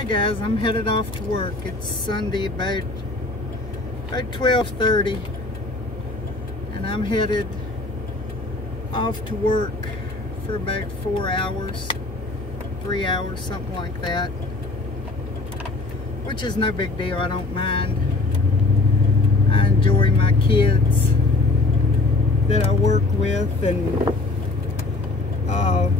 Hey guys, I'm headed off to work. It's Sunday about 12:30, and I'm headed off to work for about 4 hours, 3 hours, something like that, which is no big deal. I don't mind. I enjoy my kids that I work with, and I'll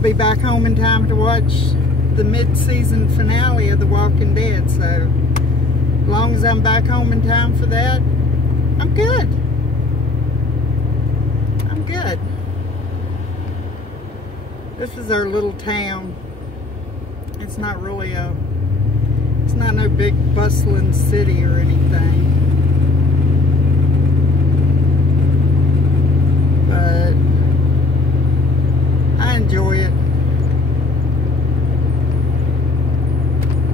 be back home in time to watch the mid-season finale of The Walking Dead, so as long as I'm back home in time for that, I'm good. I'm good. This is our little town. It's not really it's not no big bustling city or anything, but I enjoy it.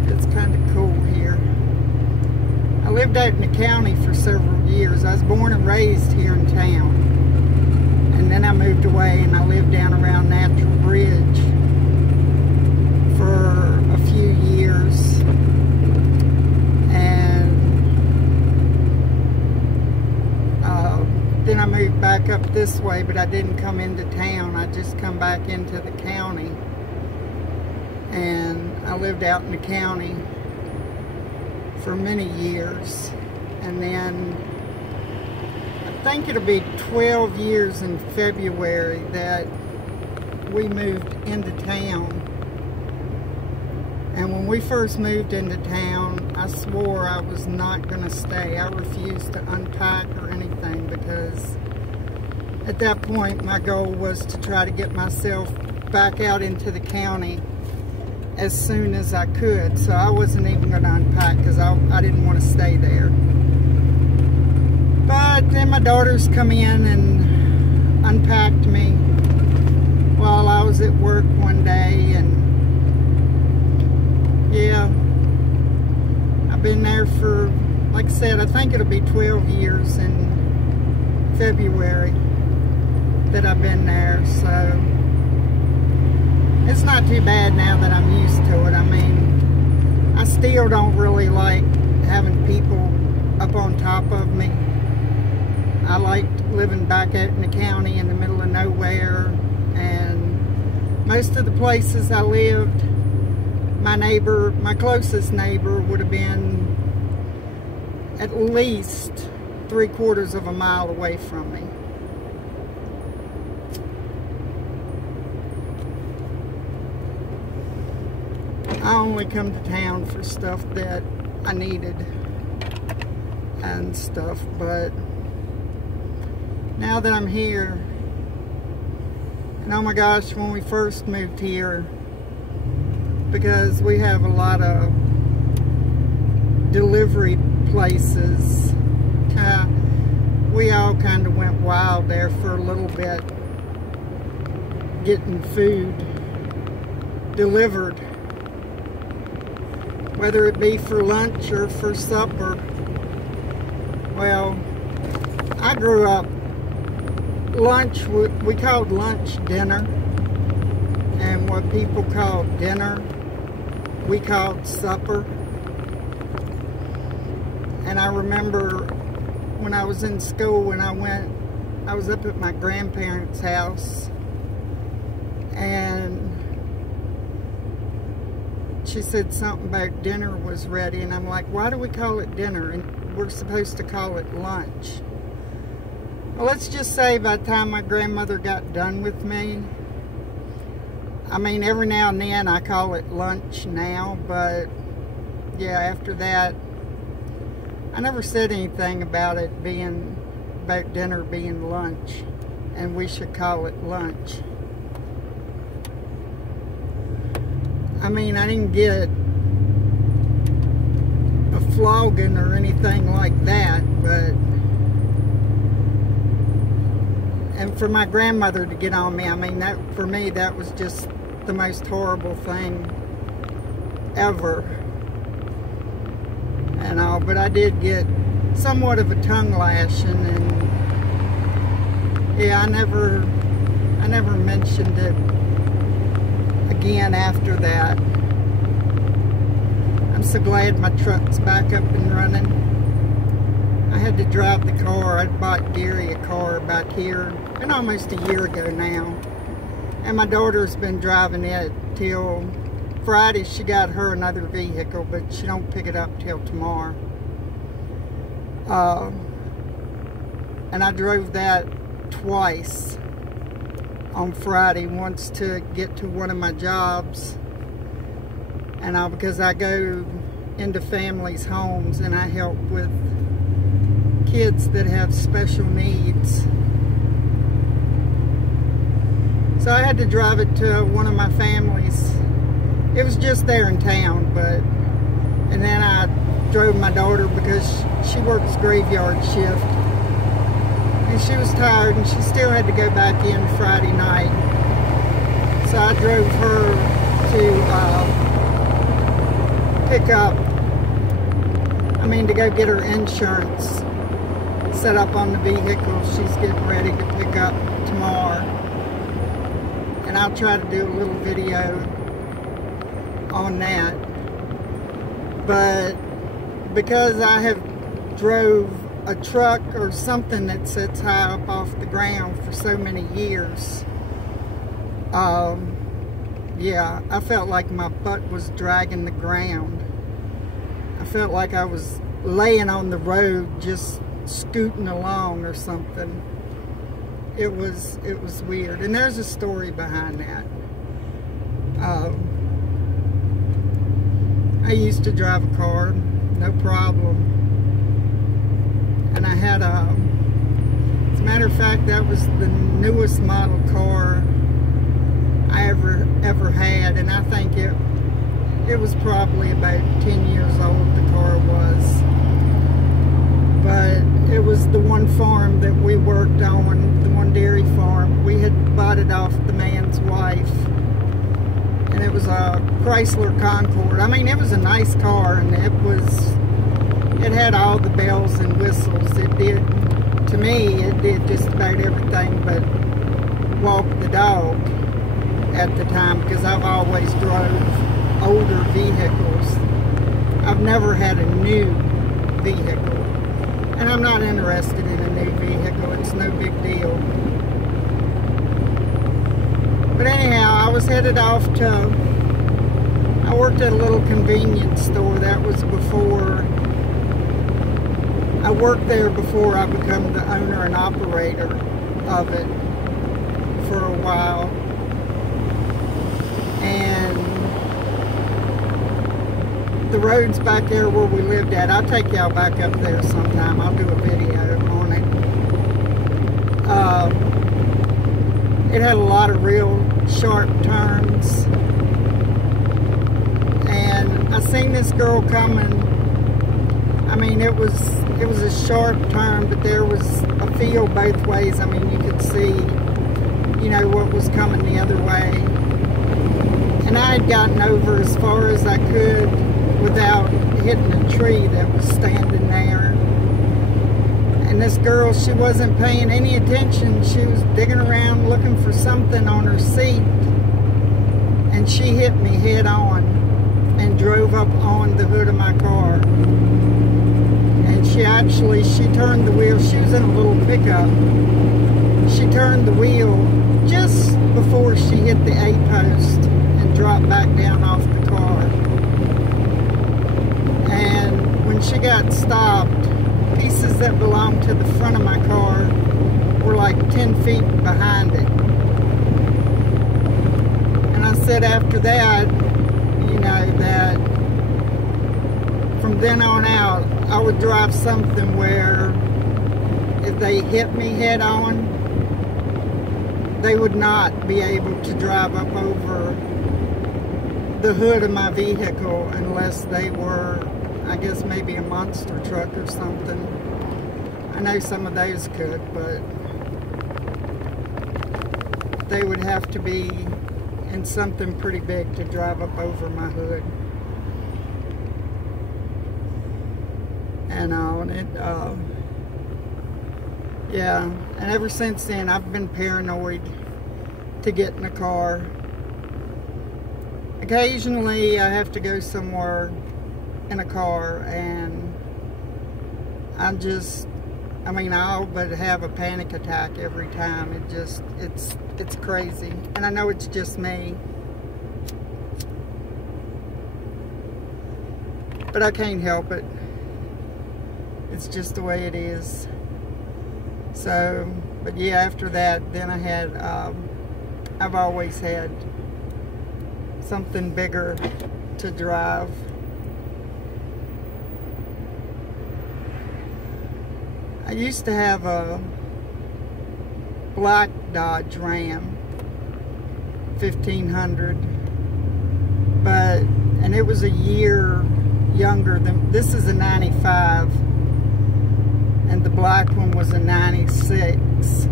It's kind of cool here. I lived out in the county for several years. I was born and raised here in town, and then I moved away and I lived down around Natural Bridge for a few years, and then I moved back up this way, but I didn't come into town. I just come back into the county, and I lived out in the county for many years, and then I think it'll be 12 years in February that we moved into town. And when we first moved into town, I swore I was not going to stay. I refused to unpack or anything, because at that point my goal was to try to get myself back out into the county as soon as I could. So I wasn't even going to unpack because I didn't want to stay there. But then my daughters come in and unpacked me while I was at work one day, and yeah, I've been there for, like I said, I think it'll be 12 years in February that I've been there, so it's not too bad now that I'm used to it. I mean, I still don't really like having people up on top of me. I liked living back out in the county in the middle of nowhere, and most of the places I lived, my closest neighbor would have been at least 3/4 of a mile away from me. I only come to town for stuff that I needed and stuff, but now that I'm here, and oh my gosh, when we first moved here, because we have a lot of delivery places, we all kind of went wild there for a little bit, getting food delivered, whether it be for lunch or for supper. Well, I grew up, lunch, we called lunch dinner, and what people called dinner, we called supper. And I remember when I was in school, and I was up at my grandparents' house, and she said something about dinner was ready, and I'm like, why do we call it dinner? And we're supposed to call it lunch. Well, let's just say by the time my grandmother got done with me, I mean, every now and then I call it lunch now, but yeah, after that, I never said anything about about dinner being lunch, and we should call it lunch. I mean, I didn't get a flogging or anything like that, but, and for my grandmother to get on me, I mean, that, for me, that was just the most horrible thing ever and all. But I did get somewhat of a tongue lashing, and yeah, I never mentioned it again after that. I'm so glad my truck's back up and running. I had to drive the car. I bought Gary a car back here, been almost a year ago now. And my daughter's been driving it till Friday. She got her another vehicle, but she don't pick it up till tomorrow. And I drove that twice on Friday, once to get to one of my jobs, and because I go into families' homes and I help with kids that have special needs. So I had to drive it to one of my families. It was just there in town, and then I drove my daughter because she works graveyard shift. And she was tired and she still had to go back in Friday night. So I drove her to go get her insurance set up on the vehicle she's getting ready to pick up tomorrow. And I'll try to do a little video on that. But because I have drove a truck or something that sits high up off the ground for so many years, yeah, I felt like my butt was dragging the ground. I felt like I was laying on the road just scooting along or something. It was weird, and there's a story behind that. I used to drive a car, no problem. And I had as a matter of fact, that was the newest model car I ever had, and I think it was probably about 10 years old, the car was. But it was the one farm that we worked on, the one dairy farm. We had bought it off the man's wife, and it was a Chrysler Concorde. I mean, it was a nice car, and it had all the bells and whistles. It did, to me, it did just about everything but walk the dog at the time, because I've always drove older vehicles. I've never had a new vehicle, and I'm not interested in a new vehicle. It's no big deal. But anyhow, I was headed off I worked at a little convenience store. That was before I worked there, before I became the owner and operator of it for a while. And the roads back there where we lived at, I'll take y'all back up there sometime. I'll do a video on it. It had a lot of real sharp turns. And I seen this girl coming. I mean, it was a sharp turn, but there was a field both ways. I mean, you could see, you know, what was coming the other way. And I had gotten over as far as I could without hitting a tree that was standing there. And this girl, she wasn't paying any attention. She was digging around looking for something on her seat. And she hit me head on and drove up on the hood of my car. And she turned the wheel. She was in a little pickup. She turned the wheel just before she hit the A-post and dropped back down off the car. And when she got stopped, pieces that belonged to the front of my car were like 10 feet behind it. And I said after that, you know, that from then on out, I would drive something where if they hit me head on, they would not be able to drive up over the hood of my vehicle unless they were, I guess, maybe a monster truck or something. I know some of those could, but they would have to be in something pretty big to drive up over my hood. And yeah, and ever since then I've been paranoid to get in a car. Occasionally I have to go somewhere in a car, and I all but have a panic attack every time. It's crazy. And I know it's just me, but I can't help it. It's just the way it is. So, but yeah, after that, then I had, I've always had something bigger to drive. I used to have a black Dodge Ram 1500, and it was a year younger than, this is a 95, and the black one was a 96.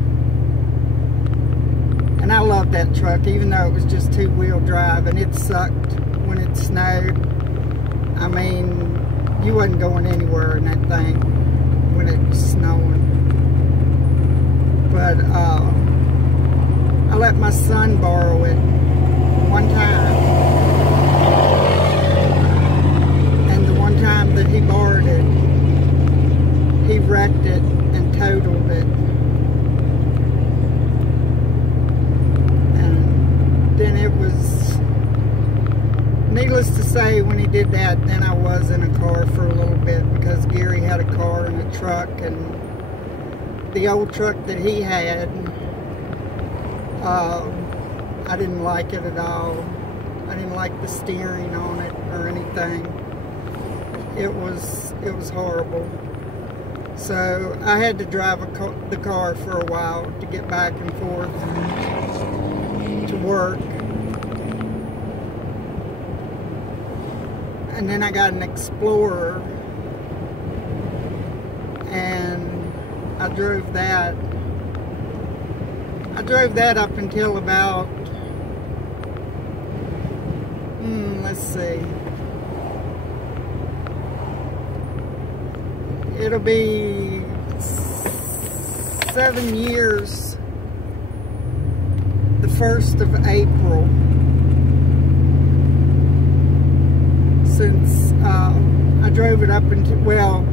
And I loved that truck, even though it was just two-wheel drive, and it sucked when it snowed. I mean, you wasn't going anywhere in that thing when it was snowing. But I let my son borrow it one time, and the one time that he borrowed it, he wrecked it and totaled it. And then it was, needless to say, when he did that, then I was in a car for a little bit, because Gary had a car and a truck, and the old truck that he had, I didn't like it at all. I didn't like the steering on it or anything. It was horrible. So I had to drive the car for a while to get back and forth to work. And then I got an Explorer, and I drove that. I drove that up until about, let's see, it'll be 7 years, the 1st of April, since I drove it up until, well,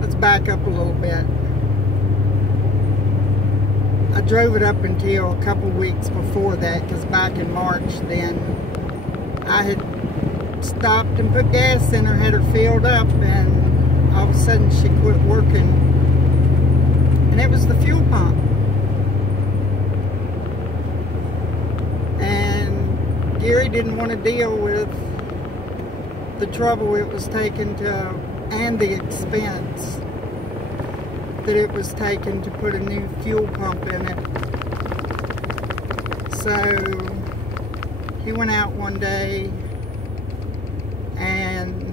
let's back up a little bit. I drove it up until a couple weeks before that, because back in March then, I had stopped and put gas in her, had her filled up, and all of a sudden she quit working, and it was the fuel pump. And Gary didn't want to deal with the trouble it was taking to, and the expense that it was taking to put a new fuel pump in it. So he went out one day, and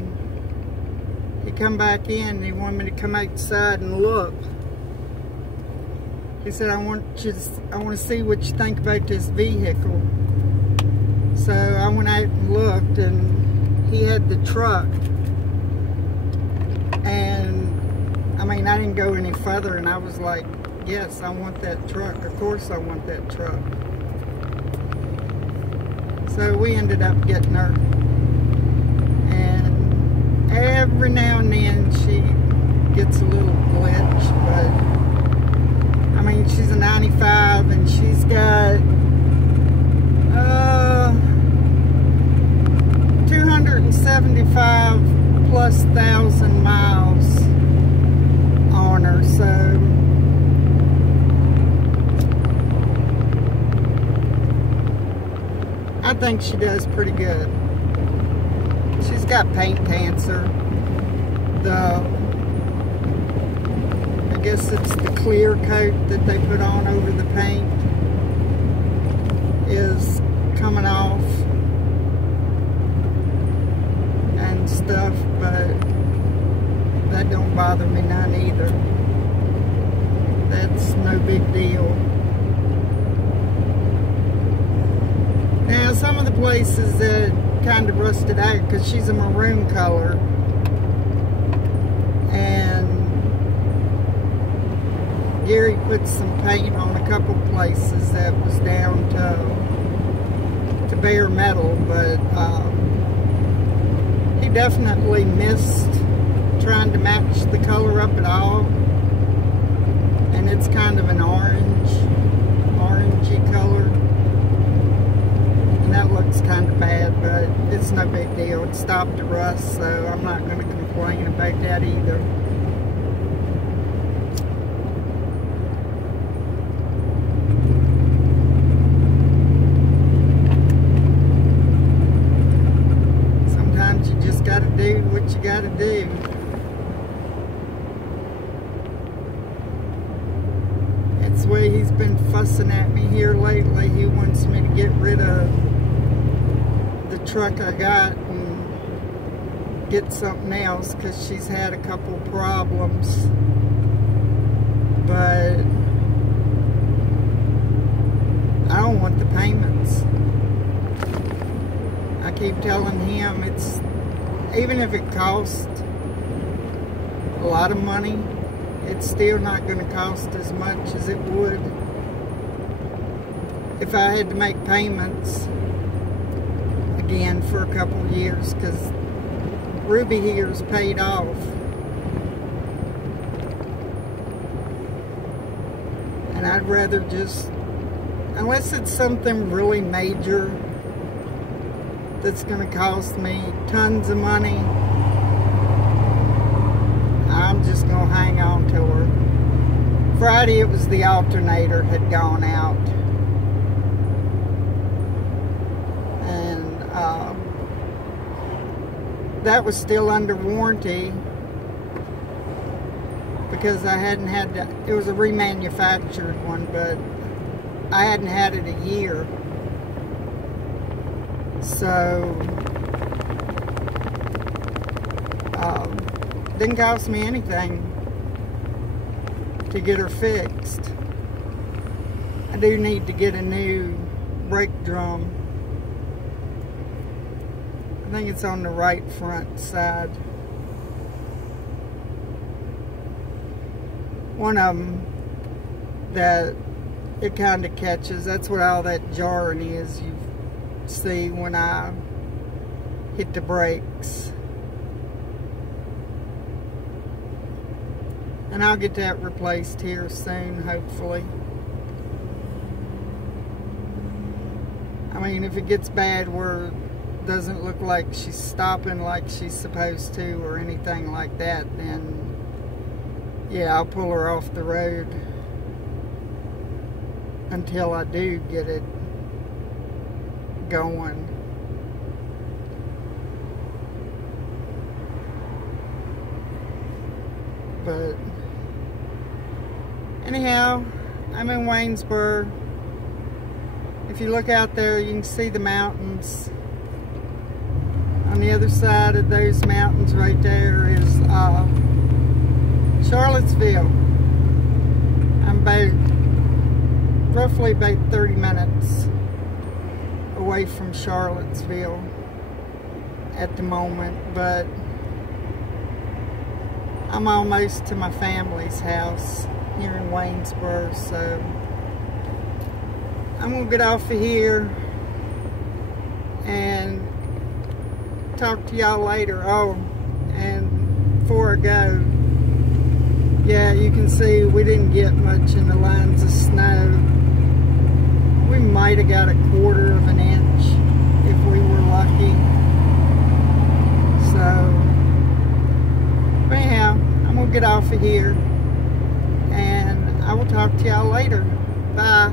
he come back in, and he wanted me to come outside and look. He said, I want to see what you think about this vehicle. So I went out and looked, and he had the truck. And I mean, I didn't go any further, and I was like, yes, I want that truck. Of course I want that truck. So we ended up getting her. And every now and then she gets a little glitch, but I mean, she's a 95, and she's got 275 plus thousand miles on her. So I think she does pretty good. She's got paint cancer. I guess it's the clear coat that they put on over the paint is coming off and stuff, but that don't bother me none either. That's no big deal. Now, some of the places that kind of rusted out, because she's a maroon color, and Gary put some paint on a couple places that was down to bare metal, but he definitely missed trying to match the color up at all. And it's kind of an orangey color. And that looks kind of bad, but it's no big deal. It stopped the rust, so I'm not going to complain about that either. Sometimes you just got to do what you got to do. That's the way he's been fussing at me here lately. He wants me to get rid of the truck I got and get something else because she's had a couple problems. But I don't want the payments. I keep telling him it's, even if it costs a lot of money, it's still not going to cost as much as it would if I had to make payments again for a couple of years, because Ruby here's paid off. And I'd rather just, unless it's something really major that's going to cost me tons of money, I'm just going to hang on to her. Friday it was the alternator had gone out. And that was still under warranty because I hadn't had to, it was a remanufactured one, but I hadn't had it a year. So didn't cost me anything to get her fixed. I do need to get a new brake drum. I think it's on the right front side. One of them that it kind of catches. That's what all that jarring is you see when I hit the brakes. And I'll get that replaced here soon, hopefully. I mean, if it gets bad where it doesn't look like she's stopping like she's supposed to or anything like that, then yeah, I'll pull her off the road until I do get it going. But anyhow, I'm in Waynesboro. If you look out there, you can see the mountains. On the other side of those mountains right there is Charlottesville. I'm roughly about 30 minutes away from Charlottesville at the moment, but I'm almost to my family's house here in Waynesboro, so I'm gonna get off of here and talk to y'all later. Oh, and before I go, yeah, you can see we didn't get much in the lines of snow. We might have got 1/4 of an inch if we were lucky. So, but anyhow, I'm gonna get off of here and I will talk to y'all later. Bye.